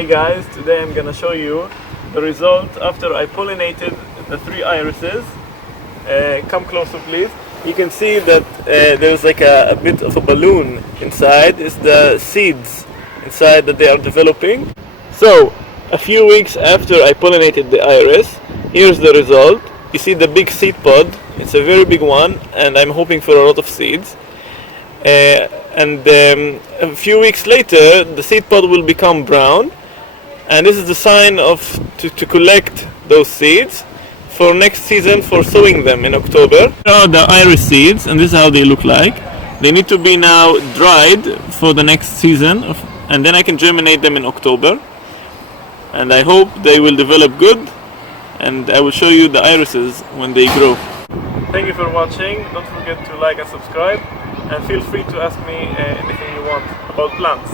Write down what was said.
Hey guys, today I'm gonna show you the result after I pollinated the 3 irises. Come closer please. You can see that there's like a bit of a balloon inside. It's the seeds inside that they are developing. So a few weeks after I pollinated the iris, here's the result. You see the big seed pod. It's a very big one and I'm hoping for a lot of seeds. A few weeks later the seed pod will become brown, and this is the sign of to collect those seeds for next season for sowing them in October. Here are the iris seeds, and this is how they look like. They need to be now dried for the next season, and then I can germinate them in October, and I hope they will develop good, and I will show you the irises when they grow. Thank you for watching. Don't forget to like and subscribe, and feel free to ask me anything you want about plants.